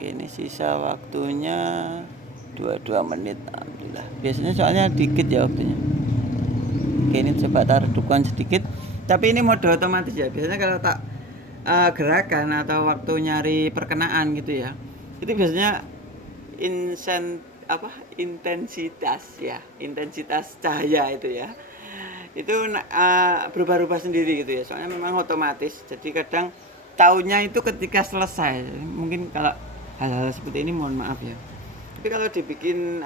Oke, ini sisa waktunya 22 menit. Alhamdulillah. Biasanya soalnya dikit ya waktunya. Oke, ini coba tak redupkan sedikit. Tapi ini mode otomatis ya. Biasanya kalau tak gerakan atau waktu nyari perkenaan gitu ya, itu biasanya intensitas ya, intensitas cahaya itu ya, itu berubah-ubah sendiri gitu ya. Soalnya memang otomatis. Jadi kadang taunya itu ketika selesai. Mungkin kalau hal-hal seperti ini mohon maaf ya. Tapi kalau dibikin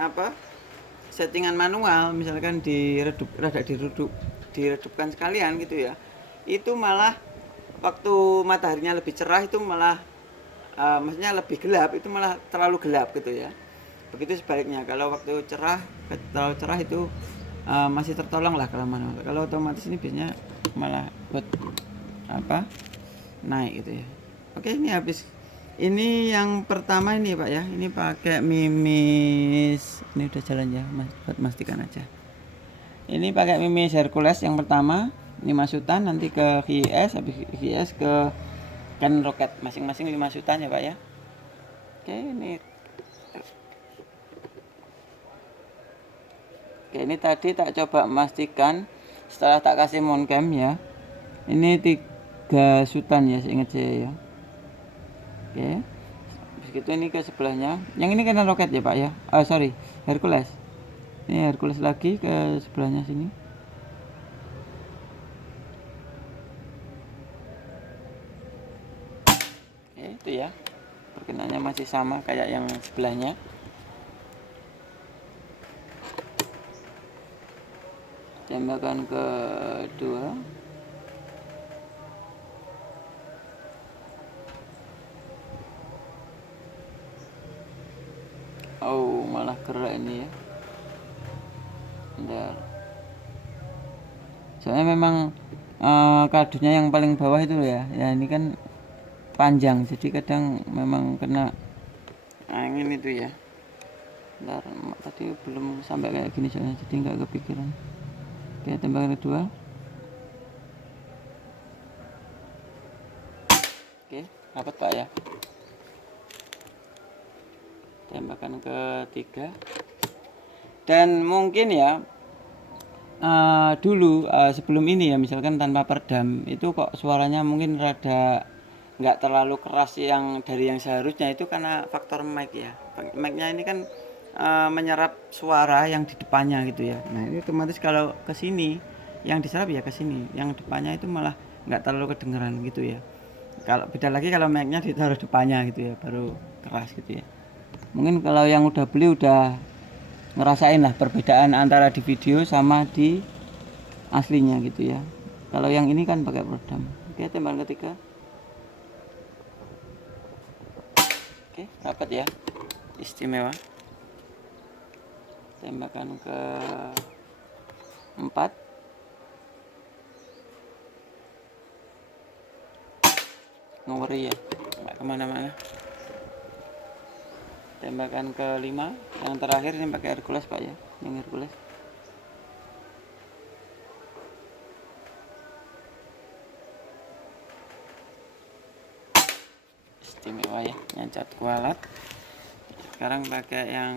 settingan manual, misalkan diredupkan sekalian gitu ya, itu malah waktu mataharinya lebih cerah itu malah maksudnya lebih gelap, itu malah terlalu gelap gitu ya. Begitu sebaliknya, kalau waktu terlalu cerah itu masih tertolong lah kalau manual. Kalau otomatis ini biasanya malah buat naik gitu ya. Oke, ini habis. Ini yang pertama ini Pak ya. Ini pakai Mimis. Ini udah jalan ya, buat memastikan aja. Ini pakai Mimis Hercules yang pertama. Ini masutan, nanti ke VS, habis VS ke Canon Rocket, masing-masing 5 sutan ya Pak ya. Oke, ini tadi tak coba memastikan setelah tak kasih moncam ya. Ini 3 sutan ya, seingat saya ya. Oke. Begitu ini ke sebelahnya. Yang ini Canon Rocket ya Pak ya. Sorry, Hercules. Ini Hercules lagi ke sebelahnya sini. Oke, itu ya. Perkenaannya masih sama kayak yang sebelahnya. Tembakan kedua. Oh, malah gerak ini ya. Bentar. Soalnya memang kardusnya yang paling bawah itu ya. Ya ini kan panjang, jadi kadang memang kena angin itu ya. Bentar, tadi belum sampai kayak gini soalnya, jadi nggak kepikiran. Oke, tembakan kedua. Oke, dapat Pak ya. Tembakan ketiga. Dan mungkin ya dulu sebelum ini ya, misalkan tanpa peredam itu kok suaranya mungkin rada nggak terlalu keras yang dari yang seharusnya, itu karena faktor mic ya. Mic-nya ini kan menyerap suara yang di depannya gitu ya. Nah ini otomatis kalau ke sini yang diserap ya ke sini, yang depannya itu malah nggak terlalu kedengeran gitu ya. Kalau beda lagi kalau mic-nya ditaruh depannya gitu ya, baru keras gitu ya. Mungkin kalau yang udah beli udah ngerasain lah perbedaan antara di video sama di aslinya gitu ya. Kalau yang ini kan pakai peredam. Oke, tembakan ketiga. Oke, dapat ya. Istimewa. Tembakan ke 4. Ngeri ya, nggak kemana-mana. Tembakan ke 5. Yang terakhir ini pakai Hercules Pak ya. Yang Hercules. Istimewa ya, nyancat kualat. Sekarang pakai yang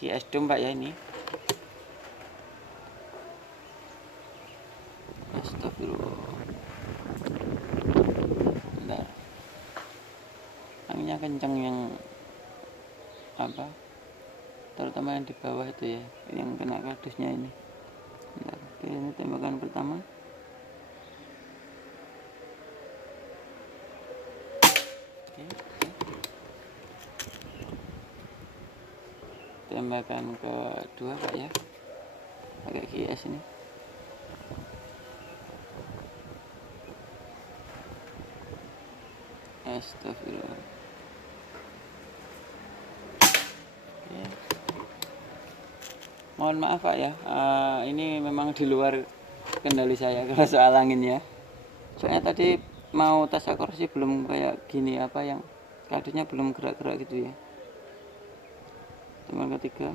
HS Dome Pak ya ini. Astagfirullah. Bentar. Anginnya kenceng yang terutama yang di bawah itu ya, yang kena kardusnya ini. Bentar. Oke, ini tembakan pertama. Oke. Tembakan kedua Pak ya, pakai GS ini. Astagfirullah. Oke. Mohon maaf Pak ya, ini memang di luar kendali saya kalau soal angin ya. Soalnya tadi mau tes akurasi belum kayak gini, yang kardusnya belum gerak-gerak gitu ya. Tembakan ketiga.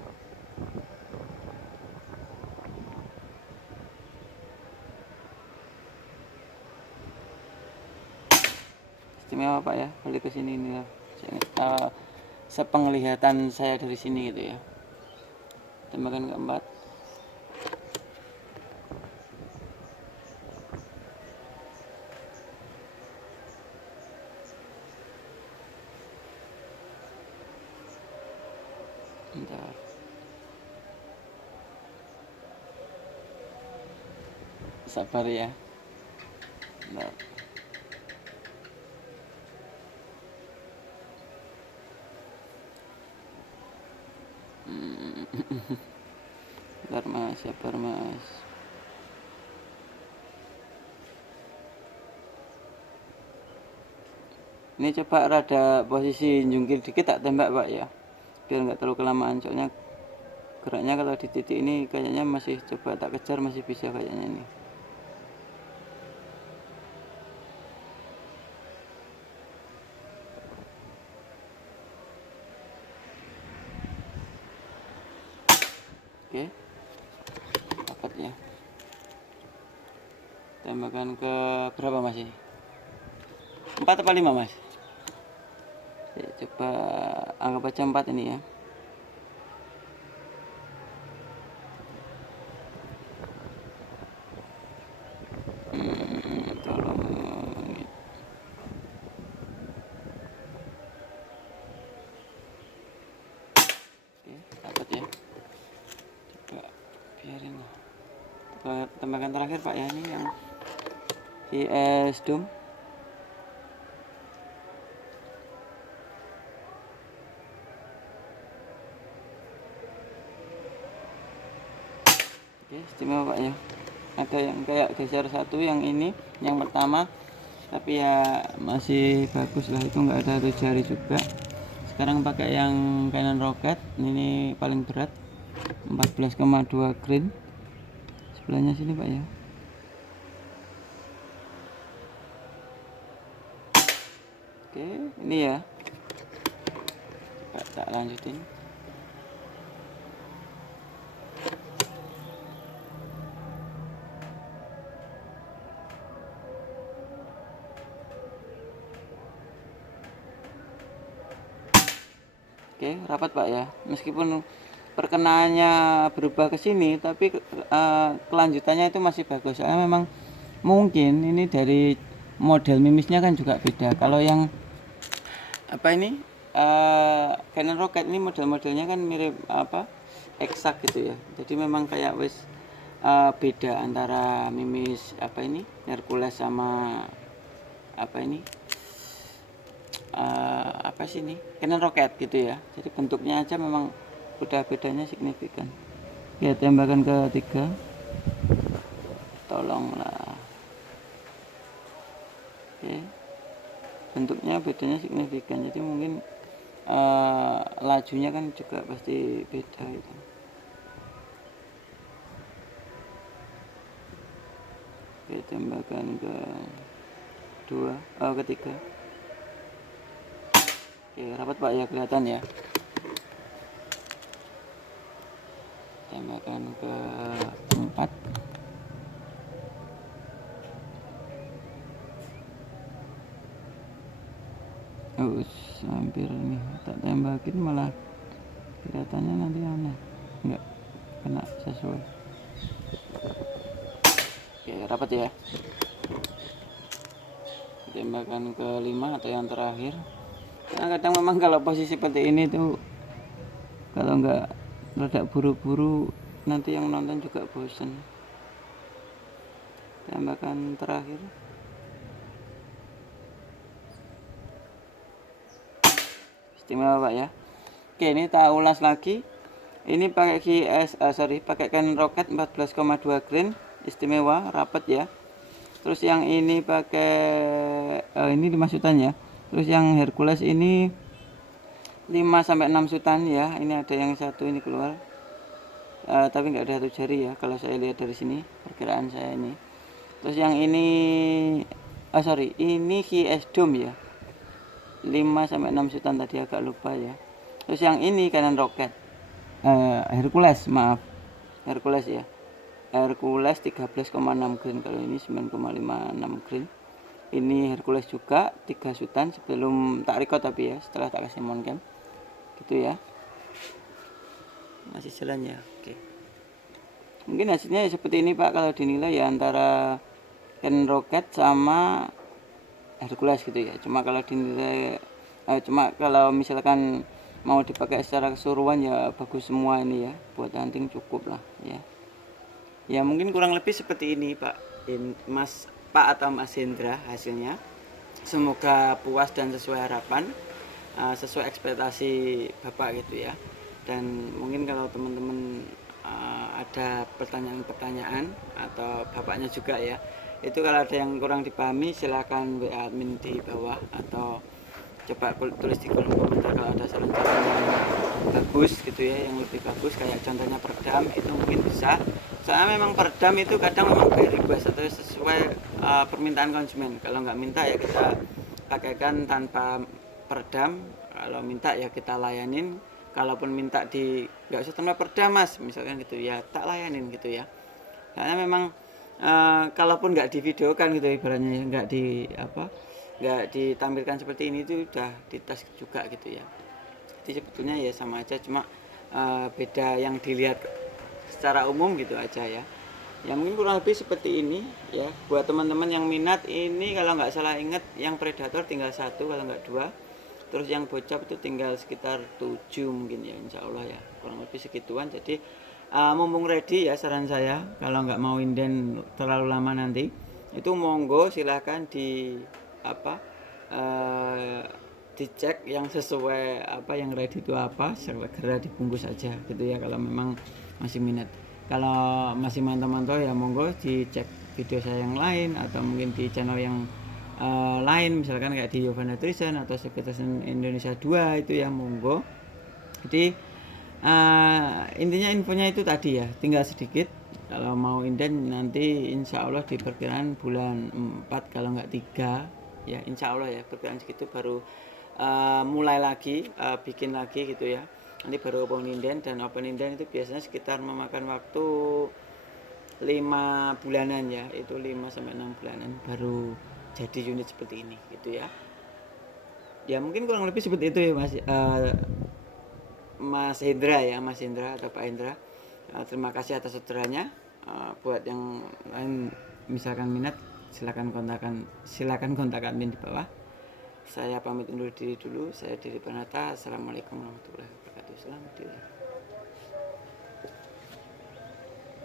Istimewa Pak ya, balik ke sini inilah uh, sepenglihatan saya dari sini gitu ya. Tembakan keempat. Bentar. Sabar ya. Bentar. Bentar mas, sabar mas. Ini coba rada posisi jungkir dikit tak tembak pak ya, biar nggak terlalu kelamaan. Soalnya geraknya kalau di titik ini kayaknya masih, coba tak kejar masih bisa kayaknya ini. Oke, dapat ya. Tembakan ke berapa mas ini? 4 apa 5 mas? Coba anggap aja 4 ini ya. Tolong. Oke, dapat ya. Coba biarin lah. Tembakan terakhir pak ya, ini yang VS Doom. Oke, istimewa pak ya. Ada yang kayak geser satu, yang ini yang pertama, tapi ya masih bagus lah, itu nggak ada satu jari juga. Sekarang pakai yang Canon Rocket, ini paling berat 14,2 grain. Sebelahnya sini pak ya. Oke, ini ya. Coba tak lanjutin. Oke, rapat pak ya. Meskipun perkenaannya berubah ke sini, tapi kelanjutannya itu masih bagus. Soalnya memang mungkin ini dari model mimisnya kan juga beda. Kalau yang apa ini, Canon Rocket ini model-modelnya kan mirip apa, eksak gitu ya. Jadi memang kayak wis beda antara mimis apa ini Hercules sama apa ini, apa sih ini, Canon Rocket gitu ya. Jadi bentuknya aja memang udah bedanya signifikan. Ya, tembakan ketiga, tolonglah. Oke, bentuknya bedanya signifikan, jadi mungkin lajunya kan juga pasti beda itu. Oke, tembakan ketiga. Oke, rapat pak ya, kelihatan ya. Tembakan keempat. Hampir nih tak tembakin malah kelihatannya nanti aneh, nggak kena sesuai. Oke, rapat ya. Tembakan kelima atau yang terakhir. Karena kadang memang kalau posisi seperti ini tuh, kalau nggak rada buru-buru nanti yang nonton juga bosen. Tembakan terakhir. Istimewa pak ya. Oke, ini tak ulas lagi. Ini pakai pakai Canon Rocket 14,2 grain, istimewa, rapat ya. Terus yang ini pakai ini 5 sutan ya. Terus yang Hercules ini 5 sampai 6 sutan ya. Ini ada yang satu ini keluar. Tapi nggak ada satu jari ya kalau saya lihat dari sini, perkiraan saya ini. Terus yang ini ini VS Doom ya. 5 sampai 6 sutan tadi, agak lupa ya. Terus yang ini Canon Rocket Hercules, maaf, Hercules ya. Hercules 13,6 grain, kalau ini 9,56 grain. Ini Hercules juga 3 sutan sebelum tak record, tapi ya setelah tak kasih moncam gitu ya. Masih jalan ya, oke. Mungkin hasilnya ya seperti ini Pak, kalau dinilai ya antara Ken Rocket sama Hercules gitu ya. Cuma kalau dinilai cuma kalau misalkan mau dipakai secara keseluruhan ya bagus semua ini ya, buat hunting cukup lah ya. Ya mungkin kurang lebih seperti ini Pak Pak atau Mas Hendra hasilnya. Semoga puas dan sesuai harapan, sesuai ekspektasi Bapak gitu ya. Dan mungkin kalau teman-teman ada pertanyaan-pertanyaan atau bapaknya juga ya, itu kalau ada yang kurang dipahami silahkan WA admin di bawah atau coba tulis di kolom komentar kalau ada saran-saran yang bagus gitu ya, yang lebih bagus kayak contohnya peredam itu mungkin bisa. Soalnya memang peredam itu kadang memang by request atau sesuai permintaan konsumen. Kalau nggak minta ya kita pakaikan tanpa peredam, kalau minta ya kita layanin. Kalaupun minta di nggak usah tanpa peredam mas misalkan gitu ya, tak layanin gitu ya. Karena memang kalaupun nggak divideokan gitu ibaratnya, nggak ditampilkan seperti ini itu udah dites juga gitu ya. Jadi sebetulnya ya sama aja, cuma beda yang dilihat secara umum gitu aja ya. Ya mungkin kurang lebih seperti ini ya. Buat teman-teman yang minat ini, kalau nggak salah ingat yang predator tinggal 1 kalau nggak 2. Terus yang bocap itu tinggal sekitar 7 mungkin ya, insya Allah ya, kurang lebih segituan. Jadi mumpung ready ya, saran saya kalau nggak mau inden terlalu lama nanti, itu monggo silahkan di apa dicek yang sesuai yang ready itu apa, segera dibungkus aja gitu ya kalau memang masih minat. Kalau masih mantap-mantap ya monggo dicek video saya yang lain atau mungkin di channel yang lain, misalkan kayak di Yovan Nutrition atau Sekitarsan Indonesia 2 itu ya monggo. Jadi intinya infonya itu tadi ya, tinggal sedikit. Kalau mau inden nanti insya Allah diperkirakan bulan 4 kalau nggak 3 ya, insya Allah ya perkiraan segitu baru mulai lagi bikin lagi gitu ya. Nanti baru open inden, dan open inden itu biasanya sekitar memakan waktu 5 bulanan ya, itu 5-6 bulanan baru jadi unit seperti ini gitu ya. Ya mungkin kurang lebih seperti itu ya Mas Hendra ya, Mas Hendra atau Pak Hendra. Terima kasih atas saudaranya. Buat yang lain misalkan minat silakan kontak admin di bawah. Saya pamit undur diri dulu. Saya Diri Panata. Assalamualaikum warahmatullahi wabarakatuh. Selamat tidur.